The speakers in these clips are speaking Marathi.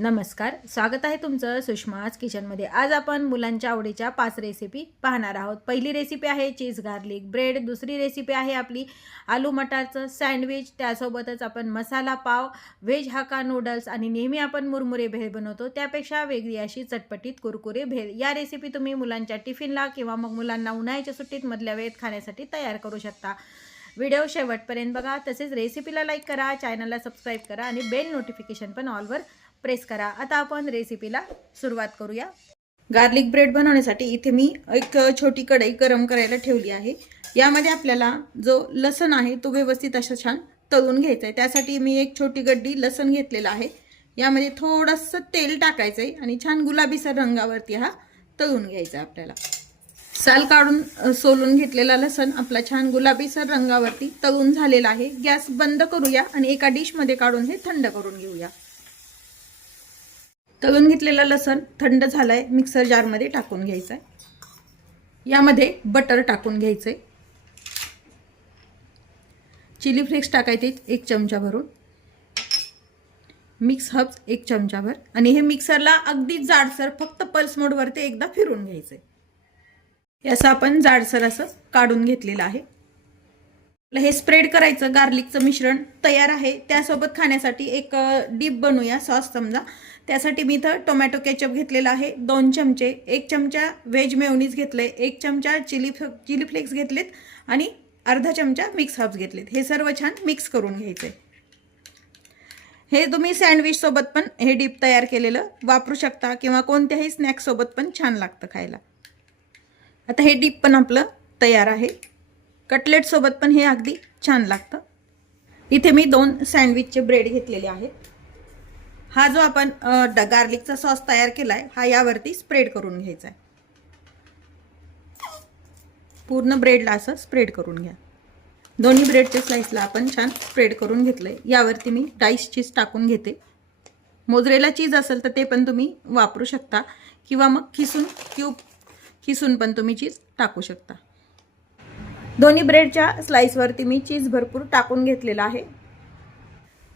नमस्कार, स्वागत आहे तुमचं सुषमाज किचनमध्ये। आज आपण मुलांच्या आवडीच्या 5 रेसिपी पाहणार आहोत। पहिली रेसिपी आहे चीज गार्लिक ब्रेड, दुसरी रेसिपी आहे आपली आलू मटारचं सँडविच, त्यासोबतच आपण मसाला पाव, व्हेज हक्का नूडल्स आणि नेहमी आपण मुरमुरे भेळ बनवतो त्यापेक्षा वेगळी अशी चटपटीत कुरकुरे भेळ। या रेसिपी तुम्ही मुलांच्या टिफिनला किंवा मग मुलांना उन्हाळ्याच्या सुट्टीत मधल्या वेळेत खाण्यासाठी तयार करू शकता। व्हिडिओ शेवटपर्यंत बघा, तसेच रेसिपीला लाईक करा, चॅनलला सबस्क्राईब करा आणि बेल नोटिफिकेशन पण ऑलवर प्रेस करा। आता आपण रेसिपीला सुरुवात करूया। गार्लिक ब्रेड बनवण्यासाठी इथे मी एक छोटी कढई गरम करायला ठेवली आहे। यामध्ये आपल्याला जो लसण आहे तो व्यवस्थित असा छान तळून घ्यायचा आहे। त्यासाठी मी एक छोटी गड्डी लसण घेतलेला आहे। यामध्ये थोडंसं तेल टाकायचं आहे आणि छान गुलाबीसर रंगावरती हा तळून घ्यायचा आहे। आपल्याला साल काढून सोलून घेतलेला लसण आपला छान गुलाबीसर रंगावरती तळून झालेला आहे। गॅस बंद करूया आणि एका डिश मध्ये काढून हे थंड करून घेऊया। तळून घेतलेला लसण थंड झालाय, मिक्सर जार मध्ये टाकून घ्यायचा आहे। यामध्ये बटर टाकून घ्यायचे, चिली फ्लेक्स टाकायचे 1 चमचा भरून, मिक्स हर्ब्स 1 चमचा भर आणि हे मिक्सरला अगदी जाडसर फक्त पल्स मोड वरती एकदा फिरवून घ्यायचे। याचं आपण जाडसर असं काढून घेतलेलं आहे। हे स्प्रेड करायचं गार्लिकचं मिश्रण तयार आहे। त्यासोबत खाण्यासाठी एक डीप बनवूया सॉस समजा। त्यासाठी मी इथं टोमॅटो केचप घेतलेला आहे 2 चमचे, 1 चमचा व्हेज मेयोनीज घेतले, 1 चमचा चिली फ्लेक्स घेतलेत आणि अर्धा चमचा मिक्स हर्ब्स घेतलेत। हे सर्व छान मिक्स करून घ्यायचे। हे तुम्ही सँडविच सोबत पण हे डीप तयार केलेलं वापरू शकता किंवा कोणत्याही स्नॅक्स सोबत पण छान लागतं खायला। आता हे डीप पण आपलं तयार आहे। कटलेट सोबत पण हे अगदी छान लागतं। इथे मी 2 सँडविचचे ब्रेड घेतलेले आहेत। हा जो आपण गार्लिकचा सॉस तयार केलाय हा यावरती स्प्रेड करून घ्यायचा आहे। पूर्ण ब्रेडला असं स्प्रेड करून घ्या। दोन्ही ब्रेडच्या स्लाइसला आपण छान स्प्रेड करून घेतलंय। यावरती मी डाइस चीज टाकून घेते। मोझरेला चीज असेल तर ते पण तुम्ही वापरू शकता किंवा मग खिसून पण तुम्ही चीज टाकू शकता। दोन्ही ब्रेडच्या स्लाइस वरती मी चीज भरपूर टाकून घेतलेला आहे।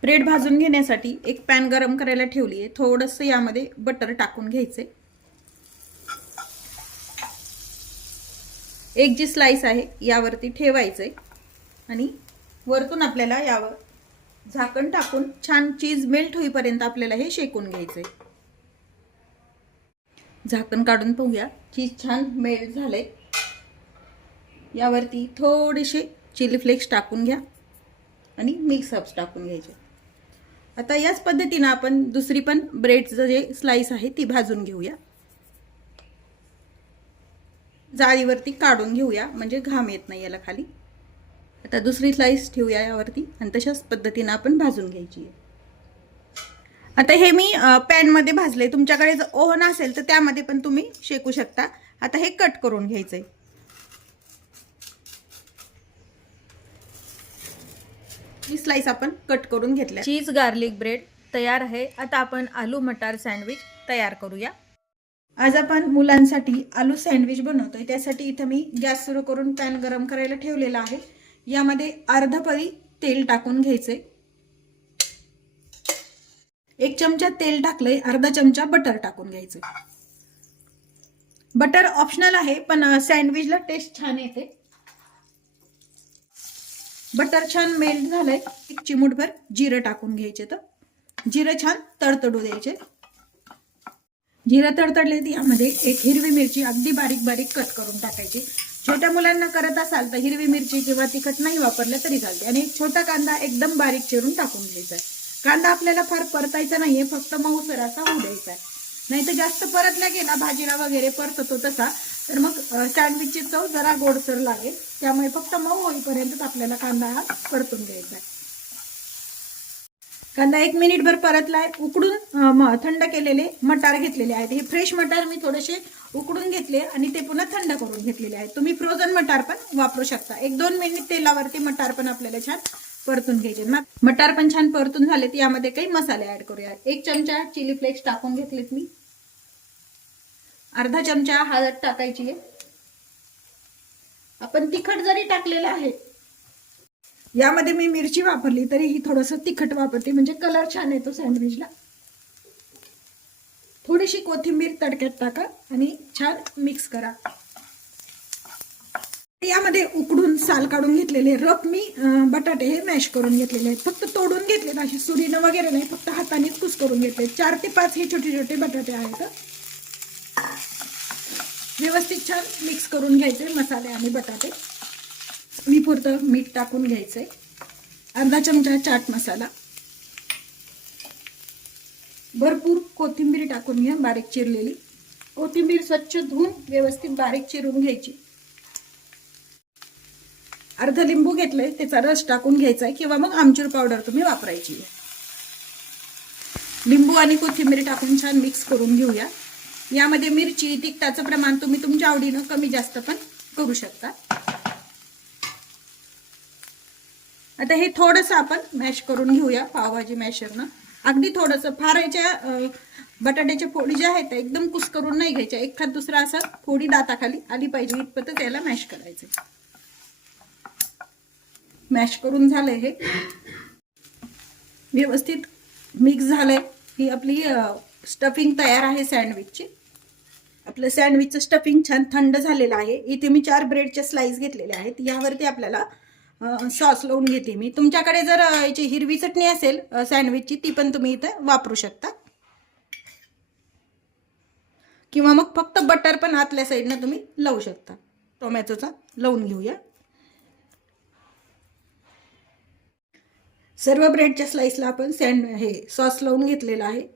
ब्रेड भाजून घेण्यासाठी एक पॅन गरम करायला ठेवली आहे। थोडंसं यामध्ये बटर टाकून घ्यायचे। एक जी स्लाइस आहे यावरती ठेवायचे आणि वरतून आपल्याला यावर झाकण टाकून छान चीज मेल्ट होईपर्यंत आपल्याला हे शेकून घ्यायचे। झाकण काढून पाहूया, चीज छान मेल्ट झाले। यावरती थोडेसे चिली फ्लेक्स टाकून घ्या आणि मिक्स हर्ब्स टाकून घ्यायचे। आता याच पद्धतीने आपण दुसरी पण ब्रेडचं जे स्लाइस आहे ती भाजून घेऊया। जाळीवरती काढून घेऊया म्हणजे घाम येत नाही याला खाली। आता दुसरी स्लाइस ठेवूया यावरती आणि तशाच पद्धतीने आपण भाजून घ्यायची आहे। आता हे मी पॅन मध्ये भाजले, तुमच्याकडे जर ओव्हन असेल तर त्यामध्ये पण तुम्ही शेकू शकता। आता हे कट करून घ्यायचंय। ही स्लाइस आपण कट करून घेतल्या। चीज गार्लिक ब्रेड तयार आहे। आता आपण आलू मटार सँडविच तयार करूया। आज आपण मुलांसाठी आलू सँडविच बनवतोय। त्यासाठी इथे मी गॅस सुरू करून पॅन गरम करायला ठेवलेला आहे। यामध्ये अर्धा पळी तेल टाकून घ्यायचे। 1 चमचा तेल टाकलंय, अर्धा चमचा बटर टाकून घ्यायचे। बटर ऑप्शनल आहे पण सँडविचला टेस्ट छान येते। बटर छान मेल्ट झालंय, एक चिमूटभर जिरं टाकून घ्यायचे। तर जिरं छान तडतडू द्यायचे। जिरं तडतडले की यामध्ये एक हिरवी मिरची अगदी बारीक बारीक कट करून टाकायची। छोट्या मुलांना करत असाल तर हिरवी मिरची किंवा तिखट नाही वापरलं तरी चालते। आणि एक छोटा कांदा एकदम बारीक चिरून टाकून घ्यायचा आहे। कांदा आपल्याला फार परतायचा नाहीये, फक्त मऊसर असा होऊ द्यायचा आहे। नाही तर जास्त परतला गेला भाजीला वगैरे परततो तसा तर मग सँडविचची चव जरा गोडसर लागेल। त्यामुळे फक्त मऊ होईपर्यंत आपल्याला कांदा हा परतून घ्यायचा आहे। कांदा 1 मिनिटभर परतलाय। उकडून थंड केलेले मटार घेतलेले आहेत। हे फ्रेश मटार मी थोडेसे उकडून घेतले आणि ते पुन्हा थंड करून घेतलेले आहेत। तुम्ही फ्रोझन मटार पण वापरू शकता। 1-2 मिनिट तेलावरती मटार पण आपल्याला छान परतून घ्यायचे। मटार पण छान परतून झाले तर यामध्ये काही मसाले ऍड करूया। 1 चमचा चिली फ्लेक्स टाकून घेतलेत मी, अर्धा चमचा हळद टाकायची आहे। आपण तिखट जरी टाकलेलं आहे यामध्ये मी मिरची वापरली तरी ही थोडंसं तिखट वापरते म्हणजे कलर छान येतो सँडविचला। थोडीशी कोथिंबीर तडक्यात टाका आणि छान मिक्स करा. यामध्ये उकडून साल काढून घेतलेले रफ मी बटाटे हे मॅश करून घेतलेले आहेत. फक्त तोडून घेतलेत, अशी सुरीनं वगैरे नाही, फक्त हाताने कुस करून घेतले. 4 ते 5 हे छोटे छोटे बटाटे आहेत. व्यवस्थित छान मिक्स करून घ्यायचे मसाले आणि बटाटे. चवीपुरतं मीठ टाकून घ्यायचंय. अर्धा चमचा चाट मसाला. भरपूर कोथिंबीर टाकून घ्या, बारीक चिरलेली. कोथिंबीर स्वच्छ धुवून व्यवस्थित बारीक चिरून घ्यायची. अर्धा लिंबू घेतलंय, त्याचा रस टाकून घ्यायचा आहे किंवा मग आमचूर पावडर तुम्ही वापरायची. लिंबू आणि कोथिंबीर टाकून छान मिक्स करून घेऊया. यामध्ये मिरची तिखटाचं प्रमाण तुम्ही तुमच्या आवडीनं कमी जास्त पण करू शकता. आता हे थोडंसं आपण मॅश करून घेऊया पावभाजी मॅशरनं. अगदी थोडंसं, फारायच्या बटाट्याच्या फोडी ज्या आहेत त्या एकदम कुस करून नाही घ्यायच्या. एखाद दुसरा असं फोडी दाताखाली आली पाहिजे इतपतच याला मॅश करायचं. मॅश करून झालंय, हे व्यवस्थित मिक्स झालंय. ही आपली स्टफिंग तयार आहे सँडविचची. आपलं सँडविचचं स्टफिंग छान थंड झालेलं आहे. इथे मी 4 ब्रेडचे स्लाइस घेतलेले आहेत. यावरती आपल्याला सॉस लावून घेते मी. तुमच्याकडे जर याची हिरवी चटणी असेल सँडविचची, ती पण तुम्ही इथे वापरू शकता, किंवा मग फक्त बटर पण आतल्या साईडनं तुम्ही लावू शकता. टोमॅटोचा लावून घेऊया. सर्व ब्रेडच्या स्लाइसला आपण हे सॉस लावून घेतलेलं आहे.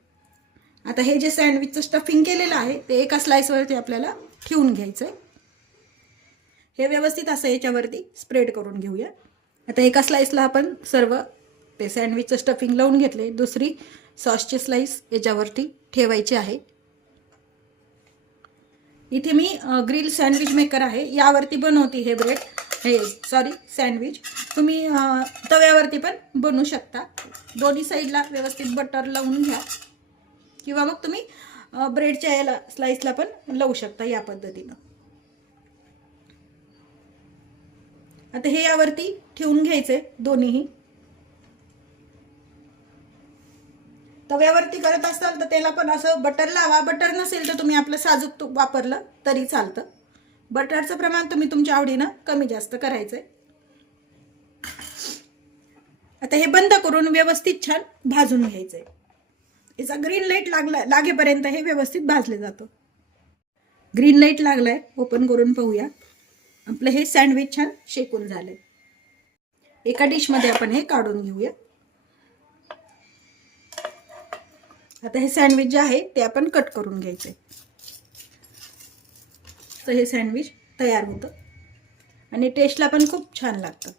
आता हे जे सँडविचचं स्टफिंग केलेलं आहे ते एका स्लाइसवरती आपल्याला ठेवून घ्यायचं आहे. हे व्यवस्थित असं याच्यावरती स्प्रेड करून घेऊया. आता एका स्लाइसला आपण सर्व ते सँडविचचं स्टफिंग लावून घेतले. दुसरी सॉसची स्लाइस याच्यावरती ठेवायची आहे. इथे मी ग्रिल सँडविच मेकर आहे, यावरती बनवते हे सँडविच. तुम्ही तव्यावरती पण बनवू शकता. दोन्ही साईडला व्यवस्थित बटर लावून घ्या, किंवा मग तुम्ही ब्रेडच्या याला स्लाइसला पण लावू शकता या पद्धतीनं. आता हे यावरती ठेवून घ्यायचे दोन्हीही. तव्यावरती करत असाल तर त्याला पण असं बटर लावा. बटर नसेल तर तुम्ही आपलं साजूक तूप वापरलं तरी चालतं. बटरचं प्रमाण तुम्ही तुमच्या आवडीनं कमी जास्त करायचंय. आता हे बंद करून व्यवस्थित छान भाजून घ्यायचंय. याचा ग्रीन लाईट लागेपर्यंत हे व्यवस्थित भाजले जातं. ग्रीन लाईट लागलाय, ओपन करून पाहूया. आपलं हे सँडविच छान शेकून झालंय. एका डिशमध्ये आपण हे काढून घेऊया. आता हे सँडविच जे आहे ते आपण कट करून घ्यायचंय. तर हे सँडविच तयार होतं आणि टेस्टला पण खूप छान लागतं.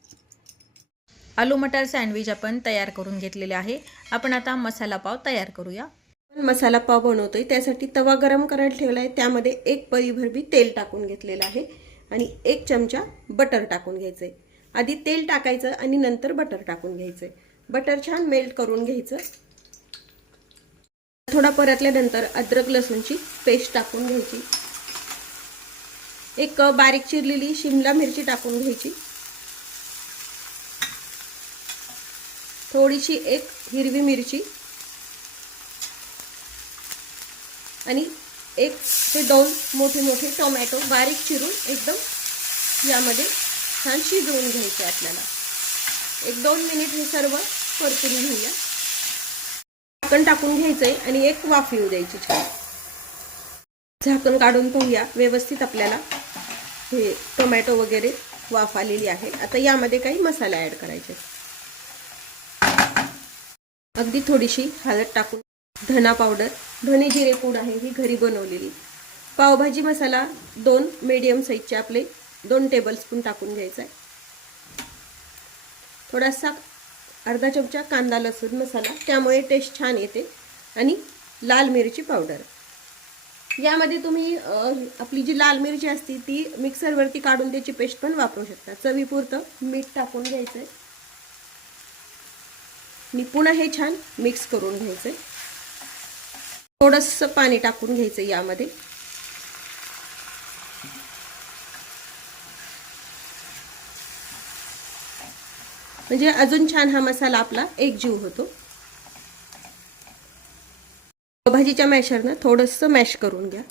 आलू मटर सँडविच आपण तयार करून घेतलेले आहे. आपण आता मसाला पाव तयार करूया. मसाला पाव बनवतोय त्यासाठी तवा गरम करायला ठेवला आहे. त्यामध्ये 1 पळीभर बी तेल टाकून घेतलेलं आहे आणि 1 चमचा बटर टाकून घ्यायचंय. आधी तेल टाकायचं आणि नंतर बटर टाकून घ्यायचंय. बटर छान मेल्ट करून घ्यायचं. थोडा परतल्यानंतर अद्रक लसूणची पेस्ट टाकून घ्यायची. एक बारीक चिरलेली शिमला मिरची टाकून घ्यायची. थोडीशी एक हिरवी मिरची आणि 1 ते 2 मोठे मोठे टोमॅटो बारीक चिरून एकदम यामध्ये छान शिजवून घ्यायचे. आपल्याला 1-2 मिनिट हे सर्व परतून घेऊया. झाकण टाकून घ्यायचंय आणि 1 वाफ येऊ द्यायची छान. झाकण काढून पाहूया. व्यवस्थित आपल्याला हे टोमॅटो वगैरे वाफ आलेली आहे. आता यामध्ये काही मसाले ॲड करायचे. अगदी थोडीशी हळद टाकून, धना पावडर, धने जिरे पूड आहे ही घरी बनवलेली. पावभाजी मसाला 2 मीडियम साईजचे आपले 2 टेबलस्पून टाकून घ्यायचा आहे. थोडासा अर्धा चमचा कांदा लसूण मसाला, त्यामुळे टेस्ट छान येते. आणि लाल मिरची पावडर. यामध्ये तुम्ही आपली जी लाल मिरची असते ती मिक्सरवरती काढून त्याची पेस्ट पण वापरू शकता. चवीपुरतं मीठ टाकून घ्यायचंय आणि पुन्हा हे छान मिक्स करून घ्यायचंय. थोडंसं पाणी टाकून घ्यायचं यामध्ये. म्हणजे अजून छान हा मसाला आपला एकजीव होतो. पावभाजीच्या मॅशरनं थोडंसं मॅश करून घ्या.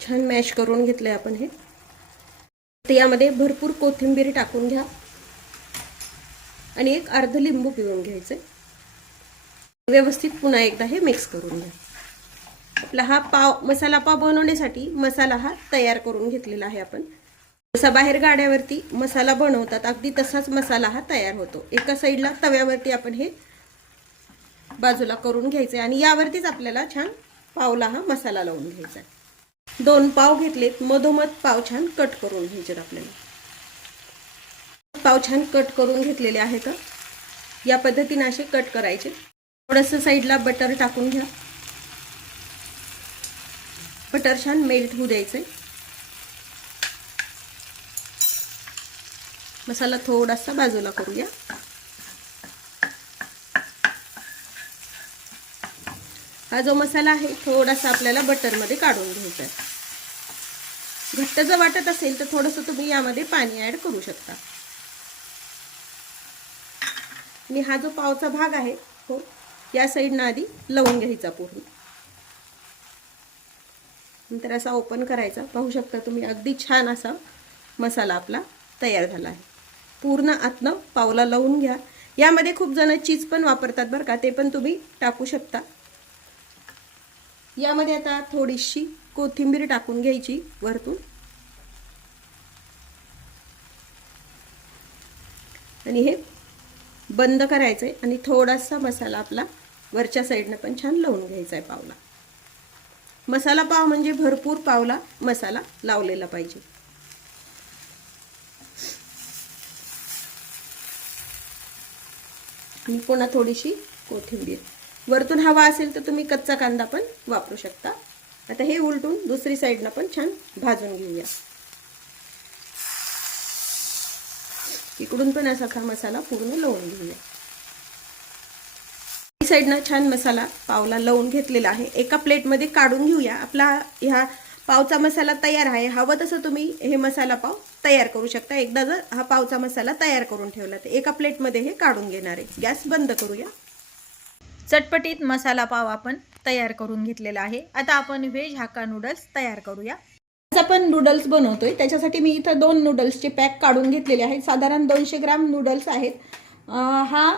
छान मॅश करून घेतलंय आपण हे. तर यामध्ये भरपूर कोथिंबीर टाकून घ्या आणि एक अर्ध लिंबू पिळून घ्यायचंय. व्यवस्थित पुन्हा एकदा हे मिक्स करून घ्या. आपला हा पाव मसाला पाव बनवण्यासाठी मसाला हा तयार करून घेतलेला आहे आपण. जसा बाहेर गाड्यावरती मसाला बनवतात अगदी तसाच मसाला हा तयार होतो. एका साईडला तव्यावरती आपण हे बाजूला करून घ्यायचंय आणि यावरतीच आपल्याला छान पावला हा मसाला लावून घ्यायचा आहे. 2 पाव घेतलेत, मधोमध पाव छान कट करून घ्यायचे आपल्याला. पाव छान कट करून घेतलेले आहेत. या पद्धतीने असे कट करायचे. थोडंसं साईडला बटर टाकून घ्या. बटर छान मेल्ट होऊ द्यायचंय. मसाला थोडासा बाजूला करूया. हा जो मसाला आहे थोडासा आपल्याला बटरमध्ये काढून घ्यायचा आहे. घट्ट जर वाटत असेल तर थोडंसं तुम्ही यामध्ये पाणी ऍड करू शकता. आणि हा जो पावचा भाग आहे तो या साईडनं आधी लावून घ्यायचा पूर्ण. नंतर असा ओपन करायचा. पाहू शकता तुम्ही अगदी छान असा मसाला आपला तयार झाला आहे. पूर्ण आतनं पावला लावून घ्या. यामध्ये खूप जण चीज पण वापरतात बरं का, ते पण तुम्ही टाकू शकता. यामध्ये आता थोडीशी कोथिंबीर टाकून घ्यायची वरतून आणि हे बंद करायचंय आणि थोडासा मसाला आपला वरच्या साईडनं पण छान लावून घ्यायचा आहे पावला. मसाला पाव म्हणजे भरपूर पावला मसाला लावलेला पाहिजे. आणि पुन्हा थोडीशी कोथिंबीर वरतून हवा असेल तर तुम्ही कच्चा कांदा पण वापरू शकता. आता हे उलटून दुसरी साईडनं पण छान भाजून घेऊया. इकडून पण असा हा मसाला पूर्ण लावून घेऊया. साईडनं छान मसाला पावला लावून घेतलेला आहे. एका प्लेटमध्ये काढून घेऊया. आपला ह्या पावचा मसाला तयार आहे. हवं तसं तुम्ही हे मसाला पाव तयार करू शकता. एकदा जर हा पावचा मसाला तयार करून ठेवला तर एका प्लेटमध्ये हे काढून घेणार आहे. गॅस बंद करूया. चटपटीत मसाला पाव आपण तयार करून घेतलेला आहे. आता आपण व्हेज हाक्का नूडल्स तयार करूया. आज आपण नूडल्स बनवतोय. त्याच्यासाठी मी इथं 2 नूडल्सचे पॅक काढून घेतलेले आहेत. साधारण 200 ग्रॅम नूडल्स आहेत. हा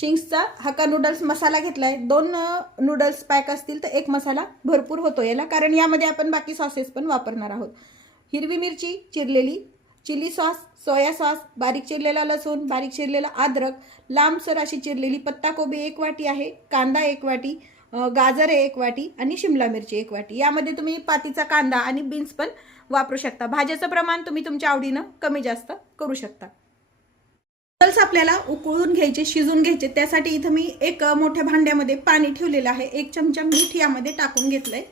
चिंग्सचा हक्का नूडल्स मसाला घेतला आहे. 2 नूडल्स पॅक असतील तर 1 मसाला भरपूर होतो याला, कारण यामध्ये आपण बाकी सॉसेस पण वापरणार आहोत. हिरवी मिरची चिरलेली, चिली सॉस, सोया सॉस, बारीक चिरलेला लसूण, बारीक चिरलेला अद्रक, लांबसर अशी चिरलेली पत्ताकोबी 1 वाटी आहे, कांदा 1 वाटी, गाजर 1 वाटी आणि शिमला मिरची 1 वाटी. यामध्ये तुम्ही पातीचा कांदा आणि बीन्स पण वापरू शकता. भाज्याचं प्रमाण तुम्ही तुमच्या आवडीनं कमी जास्त करू शकता. नूडल्स आपल्याला उकळून घ्यायचे, शिजून घ्यायचे. त्यासाठी इथं मी एक मोठ्या भांड्यामध्ये पाणी ठेवलेलं आहे. 1 चमचा मीठ यामध्ये टाकून घेतलंय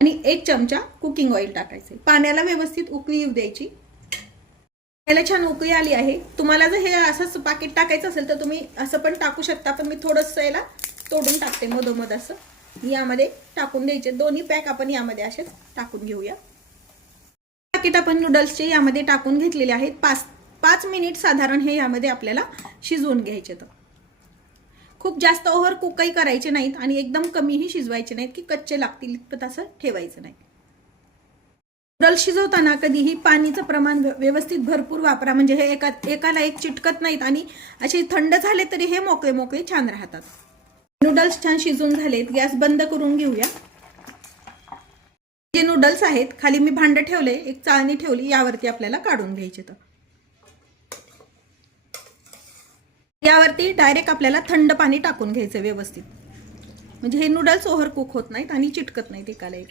आणि 1 चमचा कुकिंग ऑइल टाकायचंय. पाण्याला व्यवस्थित उकळी येऊ द्यायची. याला छान उकळी आली आहे. तुम्हाला जर हे असंच पाकिट टाकायचं असेल तर तुम्ही असं पण टाकू शकता, पण मी थोडंसं याला तोडून टाकते मधोमध असं. यामध्ये टाकून द्यायचे. दोन्ही पॅक आपण यामध्ये असेच टाकून घेऊया. पाकिट आपण नूडल्सचे यामध्ये टाकून घेतलेले आहेत. 5 मिनिट साधारण हे यामध्ये आपल्याला शिजवून घ्यायचे. तर खूप जास्त ओव्हर कुकही करायचे नाहीत आणि एकदम कमीही शिजवायचे नाहीत की कच्चे लागतील इतपत असं ठेवायचं नाही. नूडल्स शिजवताना कधीही पाणीचं प्रमाण व्यवस्थित भरपूर वापरा, म्हणजे हे एकाला एक चिटकत नाहीत आणि असे थंड झाले तरी हे मोकळे मोकळे छान राहतात. नूडल्स छान शिजून झालेत. गॅस बंद करून घेऊया. जे नूडल्स आहेत खाली मी भांडं ठेवले, एक चाळणी ठेवली, यावरती आपल्याला काढून घ्यायचे. तर यावरती डायरेक्ट आपल्याला थंड पाणी टाकून घ्यायचं व्यवस्थित, म्हणजे हे नूडल्स ओव्हर कुक होत नाहीत आणि चिटकत नाहीत एकाला एक.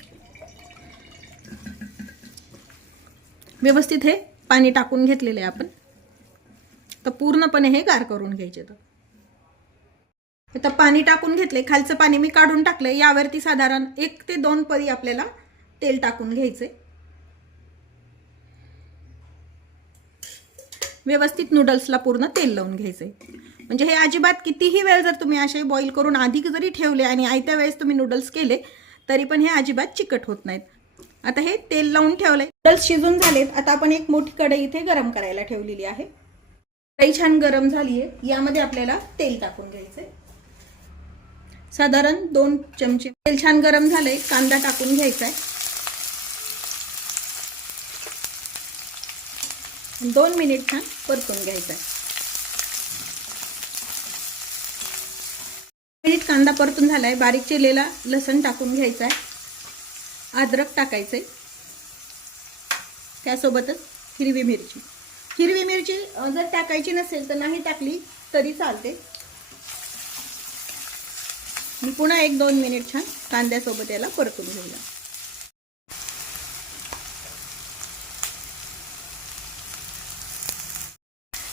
व्यवस्थित हे पाणी टाकून घेतलेले आहे आपण. तर पूर्णपणे हे गार करून घ्यायचे. तर आता पाणी टाकून घेतले. खालचं पाणी मी काढून टाकलंय. यावरती साधारण 1 ते 2 पळी आपल्याला तेल टाकून घ्यायचे. व्यवस्थित नूडल्सला पूर्ण तेल लावून घ्यायचे. म्हणजे हे अजिबात कितीही वेळ जर तुम्ही असे बॉईल करून आधी जरी ठेवले आणि आयत्या वेळेस तुम्ही नूडल्स केले तरी पण हे अजिबात चिकट होत नाहीत. आता हे तेल लावून ठेवलंय. नूडल्स शिजून झालेत. आता आपण एक मोठी कढई इथे गरम करायला ठेवलेली आहे. कढई छान गरम झाली आहे, यामध्ये आपल्याला तेल टाकून घ्यायचंय. साधारण 2 चमचे तेल छान गरम झालंय. कांदा टाकून घ्यायचा आहे. 2 मिनिट छान परतून घ्यायचा आहे. मिनिट कांदा परतून झालाय. बारीक चिरलेला लसूण टाकून घ्यायचा आहे. अद्रक टाकायचंय. त्यासोबतच हिरवी मिरची. हिरवी मिरची जर टाकायची नसेल तर नाही टाकली तरी चालते. मी पुन्हा 1-2 मिनिट छान कांद्यासोबत याला परतून घेऊया.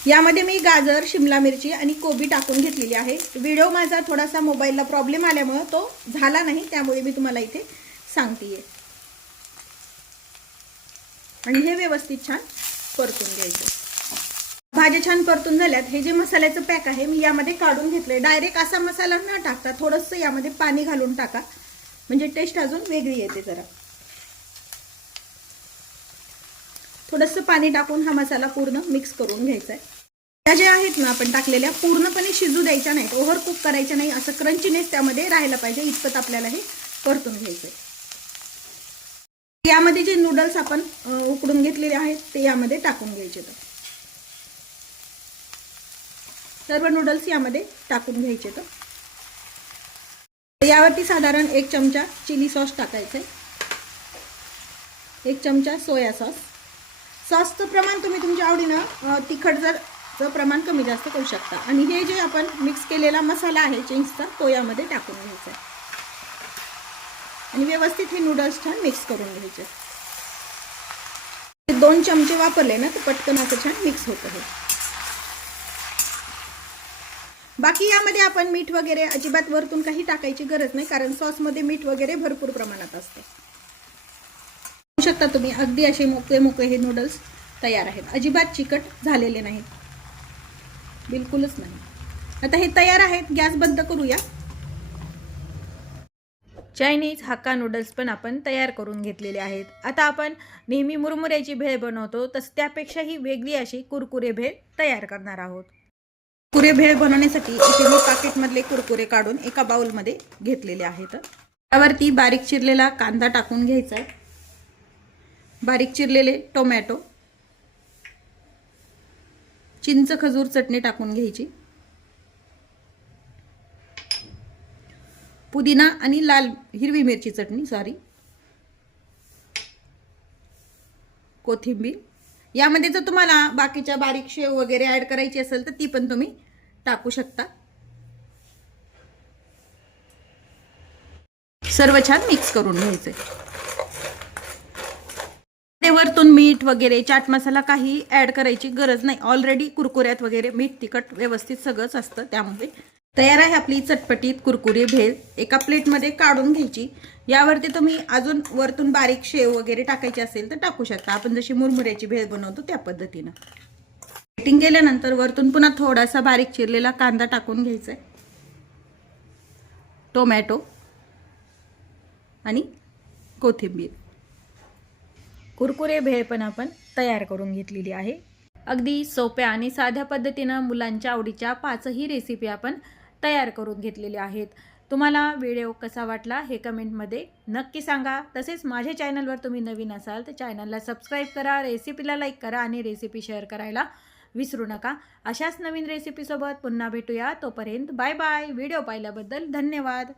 यामध्ये मी गाजर, शिमला मिरची आणि कोबी टाकून घेतलेली आहे. व्हिडिओ माझा थोडासा मोबाईलला प्रॉब्लेम आल्यामुळे तो झाला नाही, त्यामुळे मी तुम्हाला इथे सांगतेय. आणि हे व्यवस्थित छान परतून घ्यायचं. भाज्या छान परतून झाल्यात. हे जे मसाल्याचं पॅक आहे मी यामध्ये काढून घेतलंय. डायरेक्ट असा मसाला न टाकता थोडंसं यामध्ये पाणी घालून टाका, म्हणजे टेस्ट अजून वेगळी येते. जरा थोडंसं पाणी टाकून हा मसाला पूर्ण मिक्स करून घ्यायचा आहे. त्या ज्या आहेत ना आपण टाकलेल्या पूर्णपणे शिजू द्यायच्या नाहीत, ओव्हर कुक करायच्या नाही. असं क्रंचीनेस त्यामध्ये राहायला पाहिजे इतपत आपल्याला हे परतून घ्यायचं आहे. यामध्ये जे नूडल्स आपण उकडून घेतलेले आहेत ते यामध्ये टाकून घ्यायचे. सर्व नूडल्स यामध्ये टाकून घ्यायचे. यावरती साधारण 1 चमचा चिली सॉस टाकायचे. 1 चमचा सोया सॉस. सॉसचं प्रमाण तुम्ही तुमच्या आवडीनं तिखट जर प्रमाण कमी जास्त करू शकता. आणि हे जे आपण मिक्स केलेला मसाला आहे चिंग्सचा तो यामध्ये टाकून घ्यायचा आहे. आणि व्यवस्थित हे नूडल्स छान मिक्स करून घ्यायचे. 2 चमचे वापरले ना तर पटकन असं छान मिक्स होतं. हे बाकी यामध्ये आपण मीठ वगैरे अजिबात वरतून काही टाकायची गरज नाही, कारण सॉसमध्ये मीठ वगैरे भरपूर प्रमाणात असते. पाहू शकता तुम्ही अगदी असे मोकळे मोकळे हे नूडल्स तयार आहेत. अजिबात चिकट झालेले नाहीत, बिलकुलच नाही. आता हे तयार आहेत. गॅस बंद करूया. चायनीज हक्का नूडल्स पण आपण तयार करून घेतलेले आहेत. आता आपण नेहमी मुरमुऱ्याची भेळ बनवतो तसं त्यापेक्षाही वेगळी अशी कुरकुरे भेळ तयार करणार आहोत. कुरकुरे भेळ बनवण्यासाठी इथे मी पाकिटमधले कुरकुरे काढून एका बाउलमध्ये घेतलेले आहेत. त्यावरती बारीक चिरलेला कांदा टाकून घ्यायचा आहे. बारीक चिरलेले टोमॅटो, चिंच खजूर चटणी टाकून घ्यायची. पुदिना आणि हिरवी मिरची चटणी, कोथिंबीर. यामध्ये जर तुम्हाला बाकीच्या बारीक शेव वगैरे ऍड करायची असेल तर ती पण तुम्ही टाकू शकता. सर्व छान मिक्स करून घ्यायचे. वरतून मीठ वगैरे चाट मसाला काही ऍड करायची गरज नाही. ऑलरेडी कुरकुऱ्यात वगैरे मीठ तिखट व्यवस्थित सगळंच असतं. त्यामुळे तयार आहे आपली चटपटीत कुरकुरे भेळ. एका प्लेटमध्ये काढून घ्यायची. यावरती तुम्ही अजून वरतून बारीक शेव वगैरे टाकायची असेल तर टाकू शकता, आपण जशी मुरमुऱ्याची भेळ बनवतो त्या पद्धतीनं. कटिंग केल्यानंतर वरतून पुन्हा थोडासा बारीक चिरलेला कांदा टाकून घ्यायचा आहे. टोमॅटो आणि कोथिंबीर. कुरकुरे भेळ पण आपण तयार करून घेतलेली आहे. अगदी सोप्या आणि साध्या पद्धतीनं मुलांच्या आवडीच्या 5ही रेसिपी आपण तयार करून घेतलेल्या आहेत. तुम्हाला व्हिडिओ कसा वाटला हे कमेंटमध्ये नक्की सांगा. तसेच माझ्या चॅनलवर तुम्ही नवीन असाल तर चॅनलला सबस्क्राईब करा, रेसिपीला लाईक करा आणि रेसिपी शेअर करायला विसरू नका. अशाच नवीन रेसिपीसोबत पुन्हा भेटूया. तोपर्यंत बाय बाय. व्हिडिओ पाहिल्याबद्दल धन्यवाद.